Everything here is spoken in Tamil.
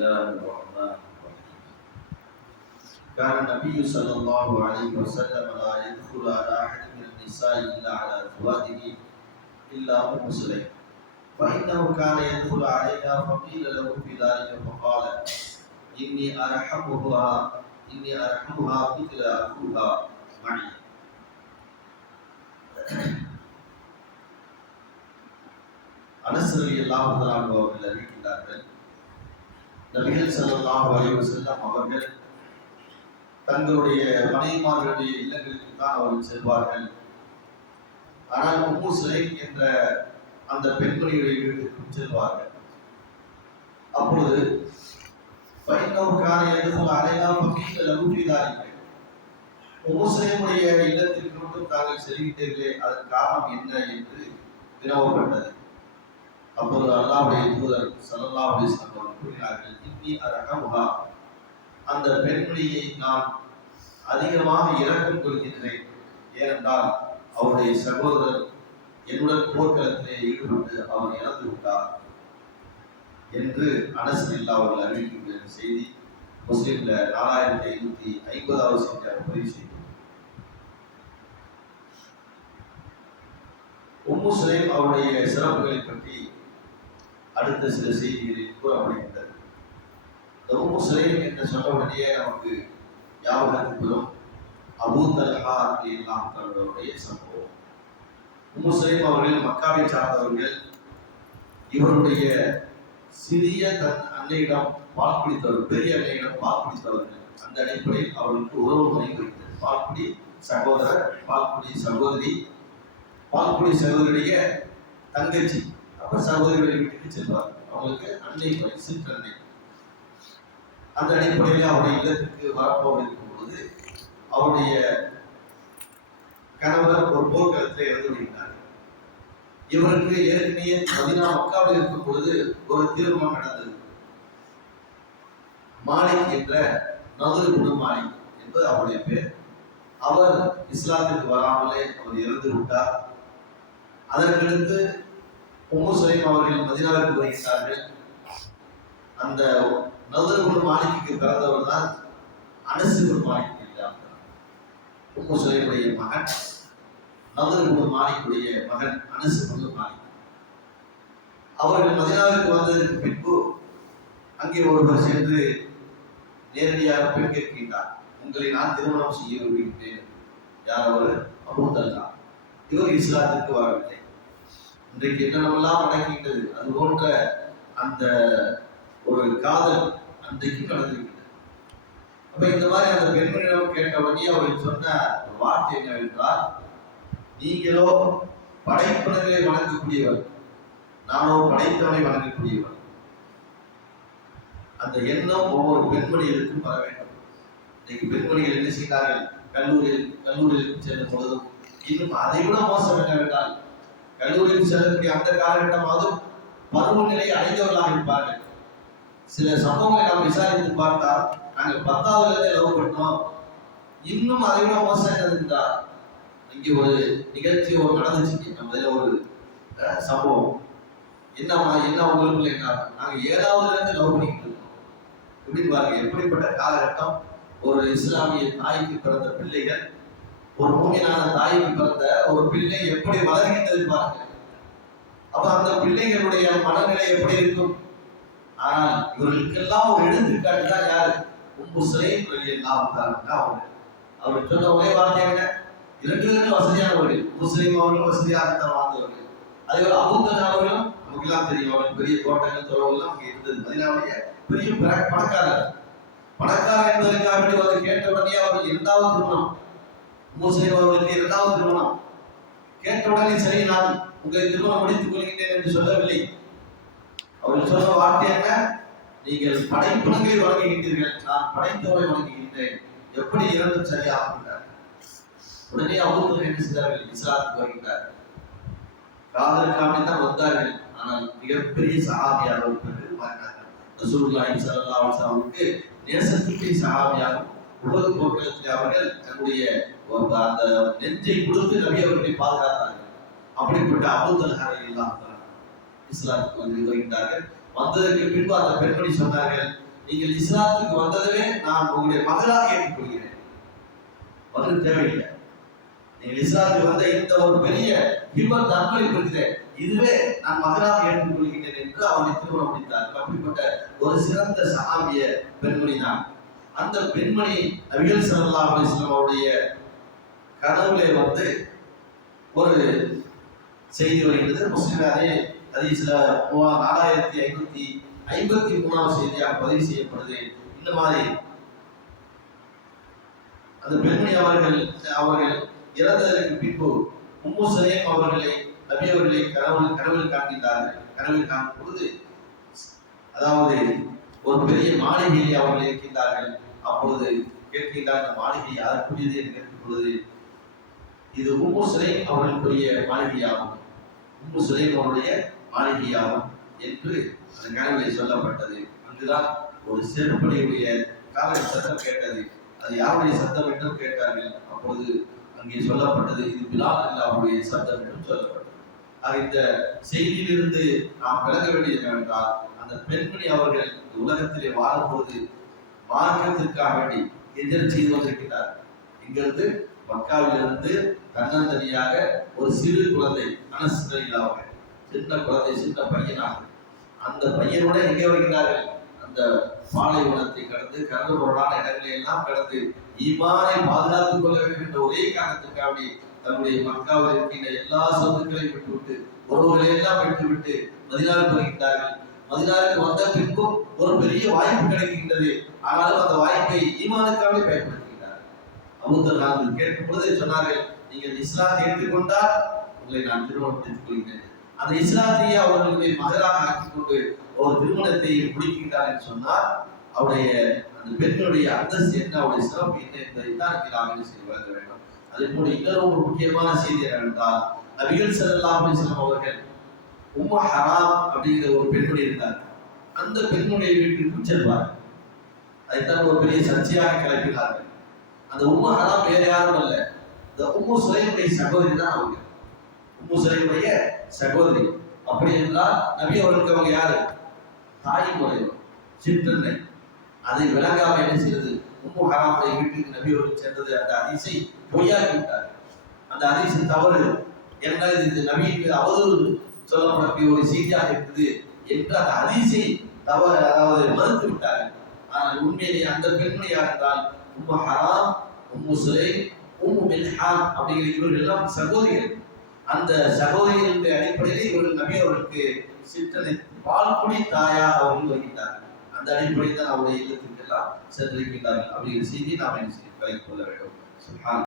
الله الرحمن الرحيم كان النبي صلى الله عليه وسلم لا يدخل على أحد من النساء إلا على أزواجه إلا أم سليم فإنه كان يدخل عليها فقيل له في ذلك فقال إني أرحمها إني أرحمها مثل أخوها معي அனசரலி அல்லாஹ் அவர்கள் அறிவிக்கின்றார்கள் நபிகள் ஸல்லல்லாஹு வரைவு வஸல்லம் அவர்கள் தங்களுடைய மனைவிமார்களுடைய இல்லங்களுக்கு தான் அவர்கள் செல்வார்கள். ஆனால் உம்மு சுலைம் என்ற அந்த பெண்மணியுடைய வீட்டுக்கும் செல்வார்கள். அப்பொழுது பைனவுக்கான எதிர்ப்பு அலையா பக்கீல லகுபிதாரிகள் உம்மு இல்லத்திற்கு மட்டும் தாங்கள் செல்கின்றீர்களே அதன் காரணம் என்ன என்று வினவப்பட்டது. அப்போது அல்லாவுடைய தூதர் சல்லல்லா அலிஸ்லாம் அவர்கள் கூறினார்கள் இன்னி அரகமுகா அந்த பெண்மணியை நான் அதிகமாக இறக்கம் கொள்கின்றேன் ஏனென்றால் அவருடைய சகோதரர் என்னுடன் போர்க்களத்திலே ஈடுபட்டு அவர் இறந்து விட்டார் என்று அனஸ் இல்லா அவர்கள் அறிவிக்கின்ற செய்தி முஸ்லிம்ல நாலாயிரத்தி ஐநூத்தி ஐம்பதாவது செய்தியாக பதிவு செய்தார் உம்மு சுலேம் அவருடைய சிறப்புகளை பற்றி அடுத்த சில செய்திகளில் கூறப்படுகின்றது இந்த உம்மு சுலைம் என்று சொன்ன உடனே நமக்கு ஞாபகத்துக்கு வரும் அபூ தல்ஹா எல்லாம் தங்களுடைய சம்பவம். உம்மு அவர்கள் மக்காவை சார்ந்தவர்கள் இவருடைய சிறிய தன் அன்னையிடம் பால் குடித்தவர் பெரிய அன்னையிடம் பால் குடித்தவர்கள். அந்த அடிப்படையில் அவர்களுக்கு உறவு முறை வைத்தது பால்குடி சகோதரர் பால்குடி சகோதரி. பால்குடி சகோதரிய தங்கச்சி. சகோதரிகளை வீட்டுக்கு செல்வார் அவங்களுக்கு அன்னை வயசு சிற்றன்னை அந்த அடிப்படையில் அவருடைய இல்லத்திற்கு வரப்போக இருக்கும்போது அவருடைய கணவர் ஒரு போர்க்களத்தில் இறந்து விடுகிறார் இவருக்கு ஏற்கனவே மதினா மக்காவில் இருக்கும் பொழுது ஒரு திருமணம் நடந்தது. மாலிக் என்ற நதுரு குடு மாலிக் என்பது அவருடைய பேர். அவர் இஸ்லாத்திற்கு வராமலே அவர் இறந்து விட்டார். அதற்கடுத்து உம்மு சுலைம் அவர்கள் மதினாவிற்கு வருகிறார்கள். அந்த நதுரு குடு மாலிக்கு பிறந்தவர் தான் அனசு ஒரு மாலிக் உம்மு சுலைமுடைய மகன் நதுரு குடு மாலிக்குடைய மகன் அனசு ஒரு மாலிக் அவர்கள் மதினாவிற்கு வந்ததற்கு பின்பு அங்கே ஒருவர் சென்று நேரடியாக பெண் கேட்கின்றார். உங்களை நான் திருமணம் செய்ய விரும்புகிறேன். யார் அவர்? அபூதல்லா இவர் இஸ்லாத்திற்கு வரவில்லை. இன்றைக்கு என்னென்னலாம் நடக்கின்றது அது போன்ற அந்த ஒரு காதல் அன்றைக்கு நடந்திருக்கிறது. அப்ப இந்த மாதிரி அந்த பெண்மணியிடம் கேட்ட உடனே அவர் சொன்ன ஒரு வார்த்தை என்னவென்றால் நீங்களோ படைப்பினங்களை வணங்கக்கூடியவர் நானோ படைத்தவனை வணங்கக்கூடியவர். அந்த எண்ணம் ஒவ்வொரு பெண்மணிகளுக்கும் வர வேண்டும். இன்னைக்கு பெண்மணிகள் என்ன செய்கிறார்கள் கல்லூரியில் கல்லூரியில் செல்லும் பொழுதும் இன்னும் அதை விட மோசம் என்னவென்றால் கல்லூரியில் செல்லக்கூடிய அந்த காலகட்டமாவது பருவநிலை அடைந்தவர்களாக இருப்பார்கள். சில சம்பவங்களை நாம் விசாரித்து பார்த்தால் நாங்கள் பத்தாவது லவ் பண்ணோம். இன்னும் அதை விட மோசம் என்ன இங்கே ஒரு நிகழ்ச்சி ஒரு நடந்துச்சு. நம்ம இதில் ஒரு சம்பவம். என்னம்மா என்ன உங்களுக்குள்ள என்ன? நாங்கள் ஏழாவதுலேருந்து லவ் பண்ணிக்கிட்டு இருக்கோம். எப்படின்னு பாருங்க எப்படிப்பட்ட காலகட்டம். ஒரு இஸ்லாமிய தாய்க்கு பிறந்த பிள்ளைகள் ஒரு மூமியனான தாய்க்கு பிறந்த ஒரு பிள்ளை எப்படி வளர்கின்றது பாருங்க அப்ப அந்த பிள்ளைகளுடைய மனநிலை எப்படி இருக்கும்? ஆனால் இவர்களுக்கெல்லாம் ஒரு எடுத்துக்காட்டு தான் யாரு? உம்மு சிலையும் எல்லாம் அவங்க அவர் சொன்ன ஒரே வார்த்தை என்ன? இரண்டு பேருக்கும் வசதியானவர்கள். முஸ்லீம் அவர்களும் வசதியாக தான் வாழ்ந்தவர்கள். அதே போல அபுத்தன் அவர்களும் நமக்கெல்லாம் தெரியும் அவர்கள் பெரிய தோட்டங்கள் துறவுகள் அங்கே இருந்தது. மதினாவுடைய பெரிய பணக்காரர் பணக்காரர் என்பதற்காக வேண்டி அவர் கேட்ட உடனே அவர் இரண்டாவது திருமணம். முஸ்லீம் அவர்களுக்கு இரண்டாவது திருமணம். கேட்ட உடனே சரி நான் உங்களை திருமணம் முடித்துக் கொள்கின்றேன் என்று சொல்லவில்லை. அவர்கள் சொன்ன வார்த்தை என்ன? நீங்கள் படைப்பினங்களை வழங்குகின்றீர்கள். நான் படைத்தவரை வழங்குகின்றேன் எப்படி இரண்டும் சரியாகின்றார் உடனே அவர்கள் என்ன செய்தார்கள்? இஸ்லாத்துக்கு வருகின்றார். காதலுக்காக தான் வந்தார்கள். ஆனால் மிகப்பெரிய சகாபியாக இருப்பது மாறினார்கள் ரசூலுல்லாஹி ஸல்லல்லாஹு அலைஹி வஸல்லுக்கு நேசத்துக்கு சஹாபியாக உலக போர்க்களத்தில் அவர்கள் தன்னுடைய அந்த நெஞ்சை கொடுத்து நபி அவர்களை பாதுகாத்தார்கள். அப்படிப்பட்ட அபூதல் எல்லாம் இஸ்லாத்துக்கு வந்து வருகின்றார்கள் வந்ததற்கு பின்பு அந்த பெண்மணி சொன்னார்கள் நீங்கள் இஸ்லாத்துக்கு வந்ததுமே நான் உங்களுடைய மகளாக ஏற்றுக்கொள்கிறேன். மகள் தேவையில்லை. நீங்கள் இஸ்லாத்துக்கு வந்த இந்த ஒரு பெரிய விபத்து அன்பளிப்பு இருக்குது இதுவே நான் மகளாக ஏற்றுக்கொள்கிறேன் என்று அவனை திருமணம் முடித்தார் அப்படிப்பட்ட ஒரு சிறந்த சகாபிய பெண்மணி தான் அந்த பெண்மணி நபிகள் ஸல்லல்லாஹு அலைஹி அவருடைய கனவுலே வந்து ஒரு செய்தி வருகிறது. முஸ்லிமாரே அது சில நாலாயிரத்தி ஐநூத்தி ஐம்பத்தி மூணாவது செய்தியாக பதிவு செய்யப்படுது. இந்த மாதிரி அந்த பெண்மணி அவர்கள் அவர்கள் இறந்ததற்கு பின்பு உம்மு சலேம் அவர்களை நபி அவர்களை கனவில் கனவில் காண்கின்றார்கள். கனவில் காணும் பொழுது அதாவது ஒரு பெரிய மாளிகையை அவர்கள் இருக்கின்றார்கள். அப்பொழுது கேட்கின்றார் அந்த மாளிகை யாருக்குரியது என்று கேட்கும் பொழுது இது உம்மு சிலை அவர்களுக்குரிய மாளிகையாகும். உம்மு சிலை அவருடைய மாளிகையாகும் என்று அந்த கனவிலே சொல்லப்பட்டது. அங்குதான் ஒரு செருப்படியுடைய காலை சத்தம் கேட்டது. அது யாருடைய சத்தம் என்றும் கேட்டார்கள். அப்பொழுது அங்கே சொல்லப்பட்டது இது பிலால் அல்லாவுடைய சத்தம் என்றும் சொல்லப்பட்டது. ஆக இந்த செய்தியிலிருந்து நாம் விளங்க வேண்டியது என்னவென்றால் அந்த பெண்மணி அவர்கள் இந்த உலகத்திலே வாழும்போது மார்க்கத்திற்காக வேண்டி எதிர் செய்து வந்திருக்கிறார் இங்கிருந்து மக்காவிலிருந்து தன்னந்தனியாக ஒரு சிறு குழந்தை அனஸ்தரிலாக சின்ன குழந்தை சின்ன பையனாக. அந்த பையனோட எங்கே வருகிறார்கள் அந்த பாலைவனத்தை கடந்து கரண்டு பொருளான இடங்களை எல்லாம் கடந்து ஈமானை பாதுகாத்துக் கொள்ள வேண்டும் என்ற ஒரே காரணத்திற்காக தன்னுடைய மக்காவில் இருக்கின்ற எல்லா சொத்துக்களையும் விட்டுவிட்டு உறவுகளை எல்லாம் விட்டுவிட்டு மதினாவுக்கு வருகின்றார்கள். மதினாருக்கு வந்த பின்பும் ஒரு பெரிய வாய்ப்பு கிடைக்கின்றது. ஆனாலும் அந்த வாய்ப்பை ஈமானுக்காகவே பயன்படுத்துகிறார் அபூதர் நாங்கள் கேட்கும்போது சொன்னார்கள் நீங்கள் இஸ்லாத்தை ஏற்றுக்கொண்டால் உங்களை நான் திருமணம் செய்து கொள்கிறேன். அந்த இஸ்லாத்தையே அவர்களுடைய மகராக ஆக்கிக் கொண்டு ஒரு திருமணத்தை முடிக்கின்றார் என்று சொன்னால் அவருடைய அந்த பெண்களுடைய அந்தஸ்து என்ன அவருடைய சிறப்பு என்ன என்பதை தான் நாங்கள் செய்து வழங்க வேண்டும். அதே போல இன்னொரு ஒரு முக்கியமான செய்தி என்னவென்றால் நபிகள் செல்லலாம் அவர்கள் உம்மு ஹராம் அப்படிங்கிற ஒரு பெண்மணி இருந்தார். அந்த பெண்ணுடைய வீட்டிற்கும் செல்வார். அதைத்தான் ஒரு பெரிய சர்ச்சையாக கிளப்பினார்கள் அந்த உம்மு ஹராம் வேற யாரும் அல்ல. இந்த உம்மு சுலைமுடைய சகோதரி தான் அவங்க. உம்மு சுலைமுடைய சகோதரி. அப்படி என்றால் நபி அவர்களுக்கு அவங்க யாரு? தாய் முறை சிற்றன்னை. அதை விளங்காம என்ன செய்தது? உம்மு ஹராமுடைய வீட்டுக்கு நபி அவர்கள் சேர்ந்தது அந்த அதிசை பொய்யாக்கி விட்டார் அந்த அதிசை தவறு. என்ன இது நபியின் மீது அவதூறு. சொல்லப்படக்கூடிய ஒரு செய்தியாக இருக்குது என்று அந்த அதிசை தவறு அதாவது மறுத்து விட்டார்கள் ஆனால் உண்மையிலே அந்த பெண்மணி யார் என்றால் உம்மு ஹராம் உம்மு சுலை உம்மு மில்ஹான் அப்படிங்கிற இவர்கள் எல்லாம் சகோதரிகள். அந்த சகோதரிகளுடைய அடிப்படையில் இவர்கள் நபி அவர்களுக்கு சிற்றனை பால்குடி தாயாக அவர்கள் வருகின்றார்கள் அந்த அடிப்படையில் தான் அவருடைய இல்லத்திற்கெல்லாம் சென்றிருக்கின்றார்கள். அப்படிங்கிற செய்தியை நாம் என்ன செய்ய கலைந்து கொள்ள வேண்டும்.